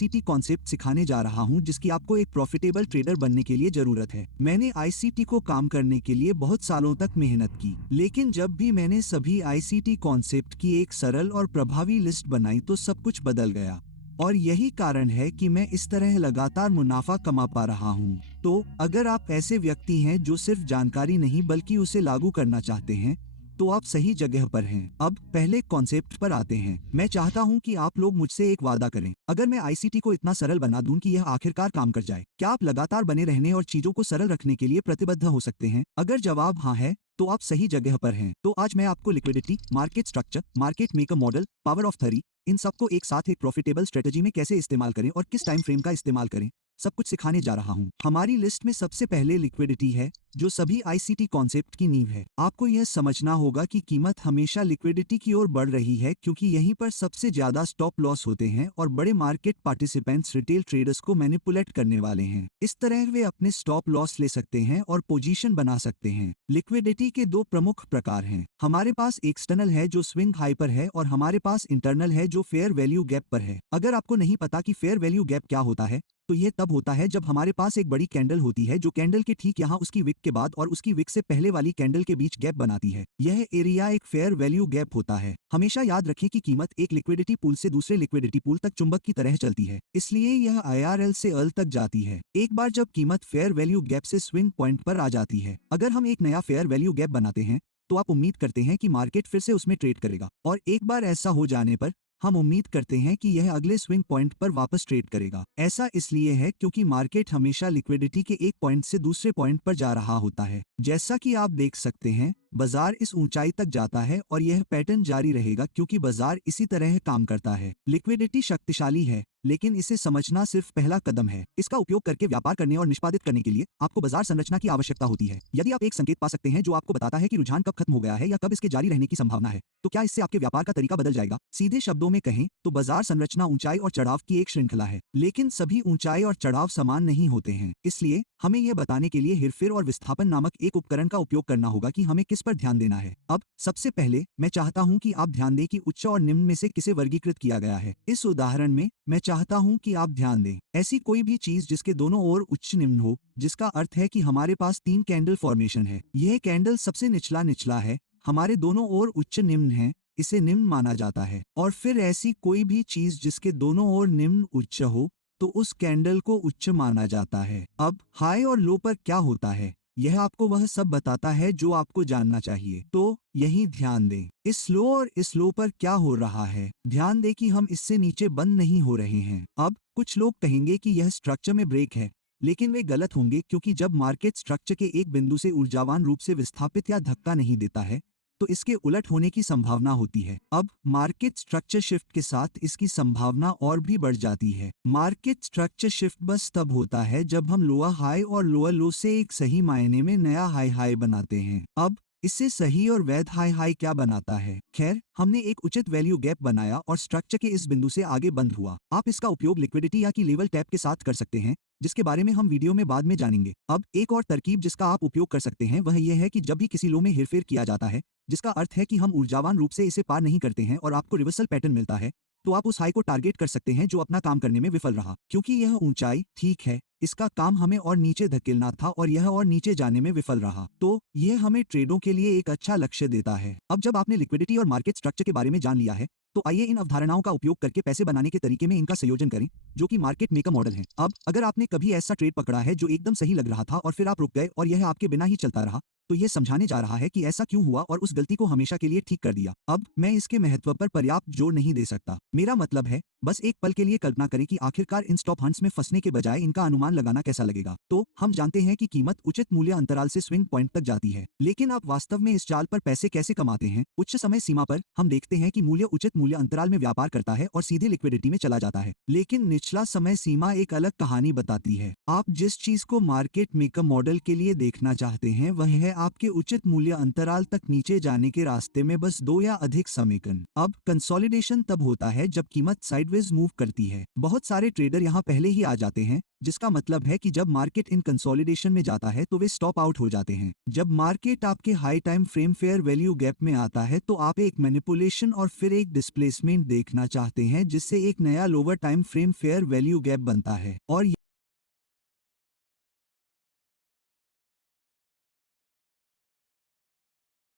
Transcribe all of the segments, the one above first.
ICT concept सिखाने जा रहा हूं जिसकी आपको एक प्रॉफिटेबल ट्रेडर बनने के लिए जरूरत है। मैंने आईसीटी को काम करने के लिए बहुत सालों तक मेहनत की, लेकिन जब भी मैंने सभी आईसीटी कॉन्सेप्ट की एक सरल और प्रभावी लिस्ट बनाई तो सब कुछ बदल गया। और यही कारण है कि मैं इस तरह लगातार मुनाफा कमा पा रहा हूं। तो अगर आप ऐसे व्यक्ति हैं जो सिर्फ जानकारी नहीं बल्कि उसे लागू करना चाहते हैं, तो आप सही जगह पर हैं। अब पहले कॉन्सेप्ट पर आते हैं। मैं चाहता हूं कि आप लोग मुझसे एक वादा करें। अगर मैं आईसीटी को इतना सरल बना दूं कि यह आखिरकार काम कर जाए, क्या आप लगातार बने रहने और चीजों को सरल रखने के लिए प्रतिबद्ध हो सकते हैं? अगर जवाब हाँ है, तो आप सही जगह पर हैं। तो आज मैं आपको liquidity, market structure, market maker model, power of 3 इन सबको एक साथ एक प्रॉफिटेबल स्ट्रेटेजी में कैसे इस्तेमाल करें और किस टाइम फ्रेम का इस्तेमाल करें, सब कुछ सिखाने जा रहा हूं। हमारी लिस्ट में सबसे पहले लिक्विडिटी है, जो सभी आईसीटी कॉन्सेप्ट की नींव है। आपको यह समझना होगा कि कीमत हमेशा लिक्विडिटी की ओर बढ़ रही है, क्योंकि यहीं पर सबसे ज्यादा स्टॉप लॉस होते हैं और बड़े मार्केट पार्टिसिपेंट्स रिटेल ट्रेडर्स को मैनिपुलेट करने वाले हैं। इस तरह वे अपने स्टॉप लॉस ले सकते हैं और पोजीशन बना सकते हैं। लिक्विडिटी के दो प्रमुख प्रकार हैं। हमारे पास एक्सटर्नल है जो स्विंग हाई पर है, और हमारे पास इंटरनल है जो फेयर वैल्यू गैप पर है। अगर आपको नहीं पता कि फेयर वैल्यू गैप क्या होता है, तो यह तब होता है जब हमारे पास एक बड़ी कैंडल होती है जो कैंडल के ठीक यहाँ उसकी विक के बाद और उसकी विक से पहले वाली कैंडल के बीच गैप बनाती है। यह एरिया एक फेयर वैल्यू गैप होता है। हमेशा याद रखें कि कीमत एक लिक्विडिटी पूल से दूसरे लिक्विडिटी पूल तक चुंबक की तरह चलती है, इसलिए यह IRL से अल तक जाती है। एक बार जब कीमत फेयर वैल्यू गैप से स्विंग पॉइंट पर आ जाती है, अगर हम एक नया फेयर वैल्यू गैप बनाते हैं, तो आप उम्मीद करते हैं कि मार्केट फिर से उसमें ट्रेड करेगा, और एक बार ऐसा हो जाने पर हम उम्मीद करते हैं कि यह अगले स्विंग पॉइंट पर वापस ट्रेड करेगा। ऐसा इसलिए है क्योंकि मार्केट हमेशा लिक्विडिटी के एक पॉइंट से दूसरे पॉइंट पर जा रहा होता है। जैसा कि आप देख सकते हैं, बाजार इस ऊंचाई तक जाता है और यह पैटर्न जारी रहेगा क्योंकि बाजार इसी तरह काम करता है। लिक्विडिटी शक्तिशाली है, लेकिन इसे समझना सिर्फ पहला कदम है। इसका उपयोग करके व्यापार करने और निष्पादित करने के लिए आपको बाजार संरचना की आवश्यकता होती है। यदि आप एक संकेत पा सकते हैं जो आपको बताता है कि रुझान कब खत्म हो गया है या कब इसके जारी रहने की संभावना है, तो क्या इससे आपके व्यापार का तरीका बदल जाएगा? सीधे शब्दों में कहें तो बाजार संरचना ऊंचाई और चढ़ाव की एक श्रृंखला है, लेकिन सभी ऊंचाई और चढ़ाव समान नहीं होते हैं। इसलिए हमें यह बताने के लिए हेरफेर और विस्थापन नामक एक उपकरण का उपयोग करना होगा कि हमें किस पर ध्यान देना है। अब सबसे पहले मैं चाहता हूं कि आप ध्यान दें कि उच्च और निम्न में से किसे वर्गीकृत किया गया है। इस उदाहरण में मैं चाहता हूं कि आप ध्यान दें ऐसी कोई भी चीज जिसके दोनों ओर उच्च निम्न हो, जिसका अर्थ है कि हमारे पास 3 कैंडल फॉर्मेशन है। यह कैंडल सबसे निचला है, हमारे दोनों ओर उच्च निम्न है, इसे निम्न माना जाता है। और फिर ऐसी कोई भी चीज जिसके दोनों ओर निम्न उच्च हो, तो उस कैंडल को उच्च माना जाता है। अब हाई और लो पर क्या होता है, यह आपको वह सब बताता है जो आपको जानना चाहिए। तो यही ध्यान दें, इस लो और इस लो पर क्या हो रहा है। ध्यान दें कि हम इससे नीचे बंद नहीं हो रहे हैं। अब कुछ लोग कहेंगे कि यह स्ट्रक्चर में ब्रेक है, लेकिन वे गलत होंगे, क्योंकि जब मार्केट स्ट्रक्चर के एक बिंदु से ऊर्जावान रूप से विस्थापित या धक्का नहीं देता है, तो इसके उलट होने की संभावना होती है। अब मार्केट स्ट्रक्चर शिफ्ट के साथ इसकी संभावना और भी बढ़ जाती है। मार्केट स्ट्रक्चर शिफ्ट बस तब होता है जब हम लोअर हाई और लोअर लो से एक सही मायने में नया हाई हाई बनाते हैं। अब इससे सही और वैध हाई हाई क्या बनाता है? खैर, हमने एक उचित वैल्यू गैप बनाया और स्ट्रक्चर के इस बिंदु से आगे बंद हुआ। आप इसका उपयोग लिक्विडिटी या की लेवल टैप के साथ कर सकते हैं, जिसके बारे में हम वीडियो में बाद में जानेंगे। अब एक और तरकीब जिसका आप उपयोग कर सकते हैं वह यह है कि जब भी किसी लो में हेरफेर किया जाता है, जिसका अर्थ है कि हम ऊर्जावान रूप से इसे पार नहीं करते हैं और आपको रिवर्सल पैटर्न मिलता है, तो आप उस हाई को टारगेट कर सकते हैं जो अपना काम करने में विफल रहा। क्योंकि यह ऊंचाई ठीक है, इसका काम हमें और नीचे धकेलना था और यह और नीचे जाने में विफल रहा, तो यह हमें ट्रेडों के लिए एक अच्छा लक्ष्य देता है। अब जब आपने लिक्विडिटी और मार्केट स्ट्रक्चर के बारे में जान लिया है, तो आइए इन अवधारणाओं का उपयोग करके पैसे बनाने के तरीके में इनका संयोजन करें, जो कि मार्केट मेकर मॉडल है। अब अगर आपने कभी ऐसा ट्रेड पकड़ा है जो एकदम सही लग रहा था और फिर आप रुक गए और यह आपके बिना ही चलता रहा, तो यह समझाने जा रहा है कि ऐसा क्यों हुआ और उस गलती को हमेशा के लिए ठीक कर दिया। अब मैं इसके महत्व पर पर्याप्त जोर नहीं दे सकता। मेरा मतलब है, बस एक पल के लिए कल्पना करें कि आखिरकार इन स्टॉप हंट्स में फंसने के बजाय इनका अनुमान लगाना कैसा लगेगा। तो हम जानते हैं कि कीमत उचित मूल्य अंतराल से स्विंग पॉइंट तक जाती है, लेकिन आप वास्तव में इस चाल पर पैसे कैसे कमाते हैं? उच्च समय सीमा पर हम देखते हैं कि मूल्य उचित मूल्य अंतराल में व्यापार करता है और सीधे लिक्विडिटी में चला जाता है, लेकिन निचला समय सीमा एक अलग कहानी बताती है। आप जिस चीज को मार्केट मेकर मॉडल के लिए देखना चाहते हैं वह है आपके उचित मूल्य अंतराल तक नीचे जाने के रास्ते में बस 2 या अधिक समीकरण। अब कंसोलिडेशन तब होता है जब कीमत साइडवेज मूव करती है। बहुत सारे ट्रेडर यहाँ पहले ही आ जाते हैं, जिसका मतलब है कि जब मार्केट इन कंसोलिडेशन में जाता है तो वे स्टॉप आउट हो जाते हैं। जब मार्केट आपके high time frame fair value gap में आता है तो आप एक मैनिपुलेशन और फिर एक डिस्प्लेसमेंट देखना चाहते हैं, जिससे एक नया lower time frame fair value gap बनता है और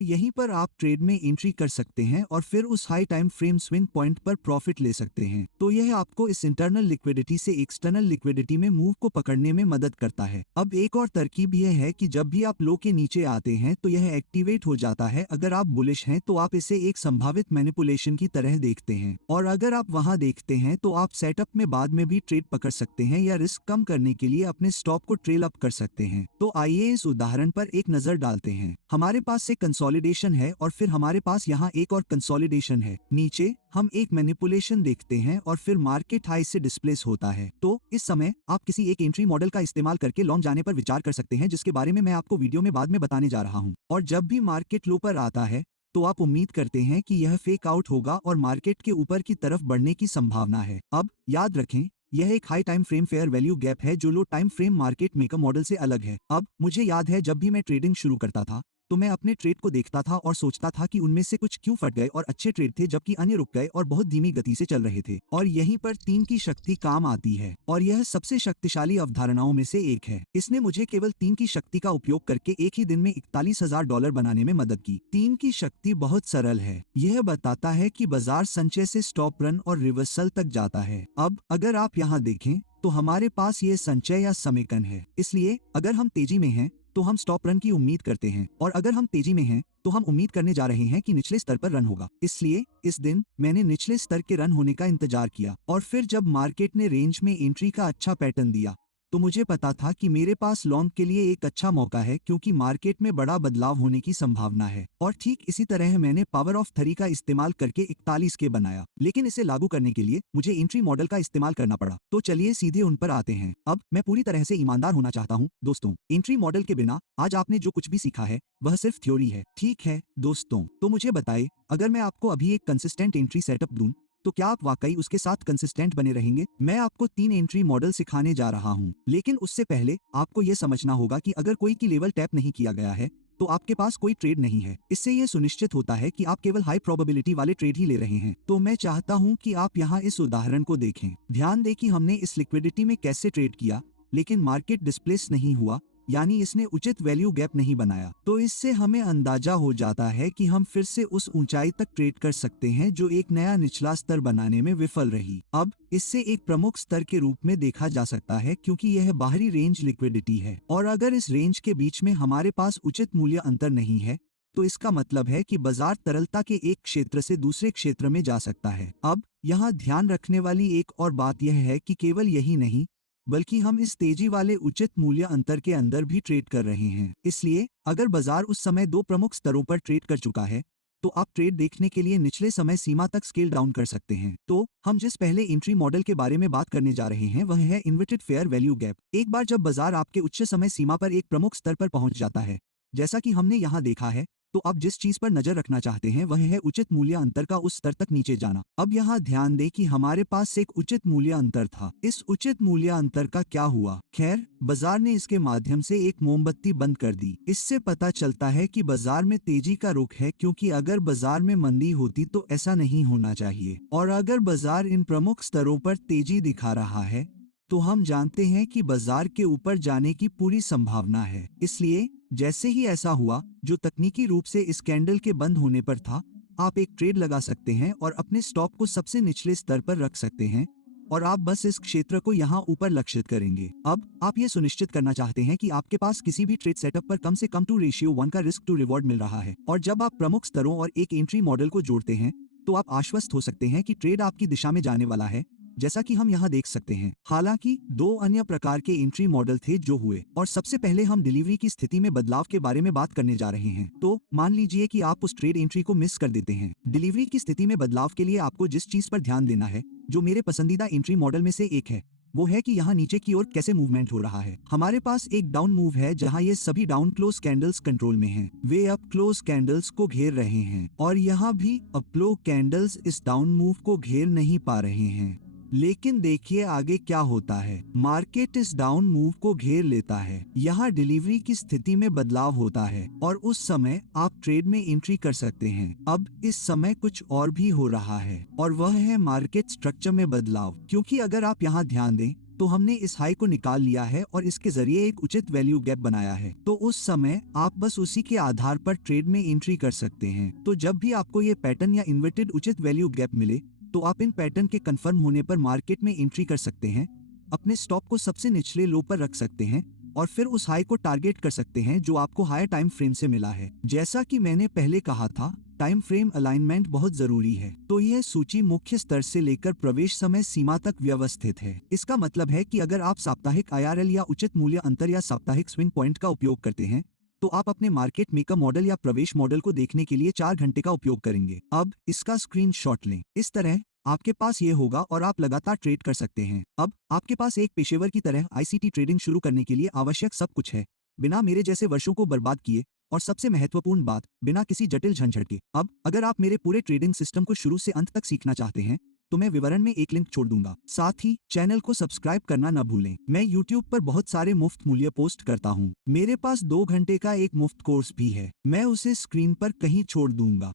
यहीं पर आप ट्रेड में एंट्री कर सकते हैं और फिर उस high time frame swing point पर प्रॉफिट ले सकते हैं। तो यह आपको इस इंटरनल लिक्विडिटी से एक्सटर्नल लिक्विडिटी में मूव को पकड़ने में मदद करता है। अब एक और तरकीब यह है कि जब भी आप लो के नीचे आते हैं तो यह एक्टिवेट हो जाता है। अगर आप बुलिश हैं तो आप इसे एक संभावित मैनिपुलेशन की तरह देखते हैं, और अगर आप वहां देखते हैं तो आप सेटअप में बाद में भी ट्रेड पकड़ सकते हैं या रिस्क कम करने के लिए अपने स्टॉप को ट्रेल अप कर सकते हैं। तो आइए इस उदाहरण पर एक नजर डालते हैं। हमारे पास से कंसोलिडेशन है और फिर हमारे पास यहाँ एक और कंसोलिडेशन है। नीचे हम एक मैनिपुलेशन देखते हैं और फिर मार्केट हाई से डिस्प्लेस होता है। तो इस समय आप किसी एक एंट्री मॉडल का इस्तेमाल करके लॉन्ग जाने पर विचार कर सकते हैं, जिसके बारे में मैं आपको वीडियो में बाद में बताने जा रहा हूँ। और जब भी मार्केट लो पर आता है तो आप उम्मीद करते हैं कि यह फेक आउट होगा और मार्केट के ऊपर की तरफ बढ़ने की संभावना है। अब याद रखें, यह एक high time frame fair value gap है जो low time frame market maker model से अलग है। अब मुझे याद है, जब भी मैं ट्रेडिंग शुरू करता था तो मैं अपने ट्रेड को देखता था और सोचता था कि उनमें से कुछ क्यों फट गए और अच्छे ट्रेड थे, जबकि अन्य रुक गए और बहुत धीमी गति से चल रहे थे। और यहीं पर 3 की शक्ति काम आती है और यह सबसे शक्तिशाली अवधारणाओं में से एक है। इसने मुझे केवल 3 की शक्ति का उपयोग करके एक ही दिन में $41,000 बनाने में मदद की। 3 की शक्ति बहुत सरल है। यह बताता है कि बाजार संचय से स्टॉप रन और रिवर्सल तक जाता है। अब अगर आप यहाँ देखें तो हमारे पास ये संचय या समीकरण है। इसलिए अगर हम तेजी में हैं तो हम स्टॉप रन की उम्मीद करते हैं, और अगर हम तेजी में हैं तो हम उम्मीद करने जा रहे हैं कि निचले स्तर पर रन होगा। इसलिए इस दिन मैंने निचले स्तर के रन होने का इंतजार किया, और फिर जब मार्केट ने रेंज में एंट्री का अच्छा पैटर्न दिया तो मुझे पता था कि मेरे पास लॉन्ग के लिए एक अच्छा मौका है, क्योंकि मार्केट में बड़ा बदलाव होने की संभावना है। और ठीक इसी तरह मैंने पावर ऑफ 3 का इस्तेमाल करके 41 के बनाया, लेकिन इसे लागू करने के लिए मुझे एंट्री मॉडल का इस्तेमाल करना पड़ा। तो चलिए सीधे उन पर आते हैं। अब मैं पूरी तरह से ईमानदार होना चाहता हूँ दोस्तों, एंट्री मॉडल के बिना आज आपने जो कुछ भी सीखा है वह सिर्फ थ्योरी है, ठीक है दोस्तों? तो मुझे बताइए, अगर मैं आपको अभी एक कंसिस्टेंट एंट्री सेटअप दूं तो क्या आप वाकई उसके साथ कंसिस्टेंट बने रहेंगे? मैं आपको 3 एंट्री मॉडल सिखाने जा रहा हूं, लेकिन उससे पहले आपको यह समझना होगा कि अगर कोई की लेवल टैप नहीं किया गया है तो आपके पास कोई ट्रेड नहीं है। इससे यह सुनिश्चित होता है कि आप केवल हाई प्रोबेबिलिटी वाले ट्रेड ही ले रहे हैं। तो मैं चाहता हूं कि आप यहाँ इस उदाहरण को देखें। ध्यान दें कि हमने इस लिक्विडिटी में कैसे ट्रेड किया, लेकिन मार्केट डिस्प्लेस नहीं हुआ, यानी इसने उचित वैल्यू गैप नहीं बनाया। तो इससे हमें अंदाजा हो जाता है कि हम फिर से उस ऊंचाई तक ट्रेड कर सकते हैं जो एक नया निचला स्तर बनाने में विफल रही। अब इससे एक प्रमुख स्तर के रूप में देखा जा सकता है, क्योंकि यह बाहरी रेंज लिक्विडिटी है, और अगर इस रेंज के बीच में हमारे पास उचित मूल्य अंतर नहीं है तो इसका मतलब है कि बाजार तरलता के एक क्षेत्र से दूसरे क्षेत्र में जा सकता है। अब यहाँ ध्यान रखने वाली एक और बात यह है कि केवल यही नहीं, बल्कि हम इस तेजी वाले उचित मूल्य अंतर के अंदर भी ट्रेड कर रहे हैं। इसलिए अगर बाजार उस समय 2 प्रमुख स्तरों पर ट्रेड कर चुका है तो आप ट्रेड देखने के लिए निचले समय सीमा तक स्केल डाउन कर सकते हैं। तो हम जिस पहले एंट्री मॉडल के बारे में बात करने जा रहे हैं वह है इन्वर्टेड फेयर वैल्यू गैप। एक बार जब बाजार आपके उच्च समय सीमा पर एक प्रमुख स्तर पर पहुंच जाता है, जैसा कि हमने यहाँ देखा है, तो आप जिस चीज पर नजर रखना चाहते हैं वह है उचित मूल्य अंतर का उस स्तर तक नीचे जाना। अब यहाँ ध्यान दें कि हमारे पास एक उचित मूल्य अंतर था। इस उचित मूल्य अंतर का क्या हुआ? खैर, बाजार ने इसके माध्यम से एक मोमबत्ती बंद कर दी। इससे पता चलता है कि बाजार में तेजी का रुख है, क्योंकि अगर बाजार में मंदी होती तो ऐसा नहीं होना चाहिए। और अगर बाजार इन प्रमुख स्तरों पर तेजी दिखा रहा है तो हम जानते हैं कि बाजार के ऊपर जाने की पूरी संभावना है। इसलिए जैसे ही ऐसा हुआ, जो तकनीकी रूप से इस कैंडल के बंद होने पर था, आप एक ट्रेड लगा सकते हैं और अपने स्टॉप को सबसे निचले स्तर पर रख सकते हैं, और आप बस इस क्षेत्र को यहाँ ऊपर लक्षित करेंगे। अब आप ये सुनिश्चित करना चाहते हैं कि आपके पास किसी भी ट्रेड सेटअप पर कम से कम 2:1 का रिस्क टू रिवॉर्ड मिल रहा है। और जब आप प्रमुख स्तरों और एक एंट्री मॉडल को जोड़ते हैं तो आप आश्वस्त हो सकते हैं कि ट्रेड आपकी दिशा में जाने वाला है, जैसा कि हम यहाँ देख सकते हैं। हालांकि 2 अन्य प्रकार के एंट्री मॉडल थे जो हुए, और सबसे पहले हम डिलीवरी की स्थिति में बदलाव के बारे में बात करने जा रहे हैं। तो मान लीजिए कि आप उस ट्रेड एंट्री को मिस कर देते हैं। डिलीवरी की स्थिति में बदलाव के लिए आपको जिस चीज पर ध्यान देना है, जो मेरे पसंदीदा एंट्री मॉडल में से एक है, वो है कि यहाँ नीचे की ओर कैसे मूवमेंट हो रहा है। हमारे पास एक डाउन मूव है जहाँ ये सभी डाउन क्लोज कैंडल्स कंट्रोल में हैं। वे अप क्लोज कैंडल्स को घेर रहे हैं और यहाँ भी अपलो कैंडल्स इस डाउन मूव को घेर नहीं पा रहे हैं। लेकिन देखिए आगे क्या होता है। मार्केट इस डाउन मूव को घेर लेता है, यहाँ डिलीवरी की स्थिति में बदलाव होता है और उस समय आप ट्रेड में एंट्री कर सकते हैं। अब इस समय कुछ और भी हो रहा है और वह है मार्केट स्ट्रक्चर में बदलाव, क्योंकि अगर आप यहाँ ध्यान दें तो हमने इस हाई को निकाल लिया है और इसके जरिए एक उचित वैल्यू गैप बनाया है। तो उस समय आप बस उसी के आधार पर ट्रेड में एंट्री कर सकते हैं। तो जब भी आपको ये पैटर्न या इन्वर्टेड उचित वैल्यू गैप मिले तो आप इन पैटर्न के कंफर्म होने पर मार्केट में एंट्री कर सकते हैं, अपने स्टॉप को सबसे निचले लो पर रख सकते हैं और फिर उस हाई को टारगेट कर सकते हैं जो आपको हायर टाइम फ्रेम से मिला है। जैसा कि मैंने पहले कहा था, टाइम फ्रेम अलाइनमेंट बहुत जरूरी है। तो यह सूची मुख्य स्तर से लेकर प्रवेश समय सीमा तक व्यवस्थित है। इसका मतलब है कि अगर आप साप्ताहिक IRL या उचित मूल्य अंतर या साप्ताहिक स्विंग पॉइंट का उपयोग करते हैं तो आप अपने मार्केट मेकर मॉडल या प्रवेश मॉडल को देखने के लिए 4 घंटे का उपयोग करेंगे। अब इसका स्क्रीनशॉट लें। इस तरह आपके पास ये होगा और आप लगातार ट्रेड कर सकते हैं। अब आपके पास एक पेशेवर की तरह ICT ट्रेडिंग शुरू करने के लिए आवश्यक सब कुछ है, बिना मेरे जैसे वर्षों को बर्बाद किए, और सबसे महत्वपूर्ण बात, बिना किसी जटिल झंझट के। अब अगर आप मेरे पूरे ट्रेडिंग सिस्टम को शुरू से अंत तक सीखना चाहते हैं तो मैं विवरण में एक लिंक छोड़ दूंगा। साथ ही चैनल को सब्सक्राइब करना न भूलें। मैं YouTube पर बहुत सारे मुफ्त मूल्य पोस्ट करता हूँ। मेरे पास 2 घंटे का एक मुफ्त कोर्स भी है, मैं उसे स्क्रीन पर कहीं छोड़ दूंगा।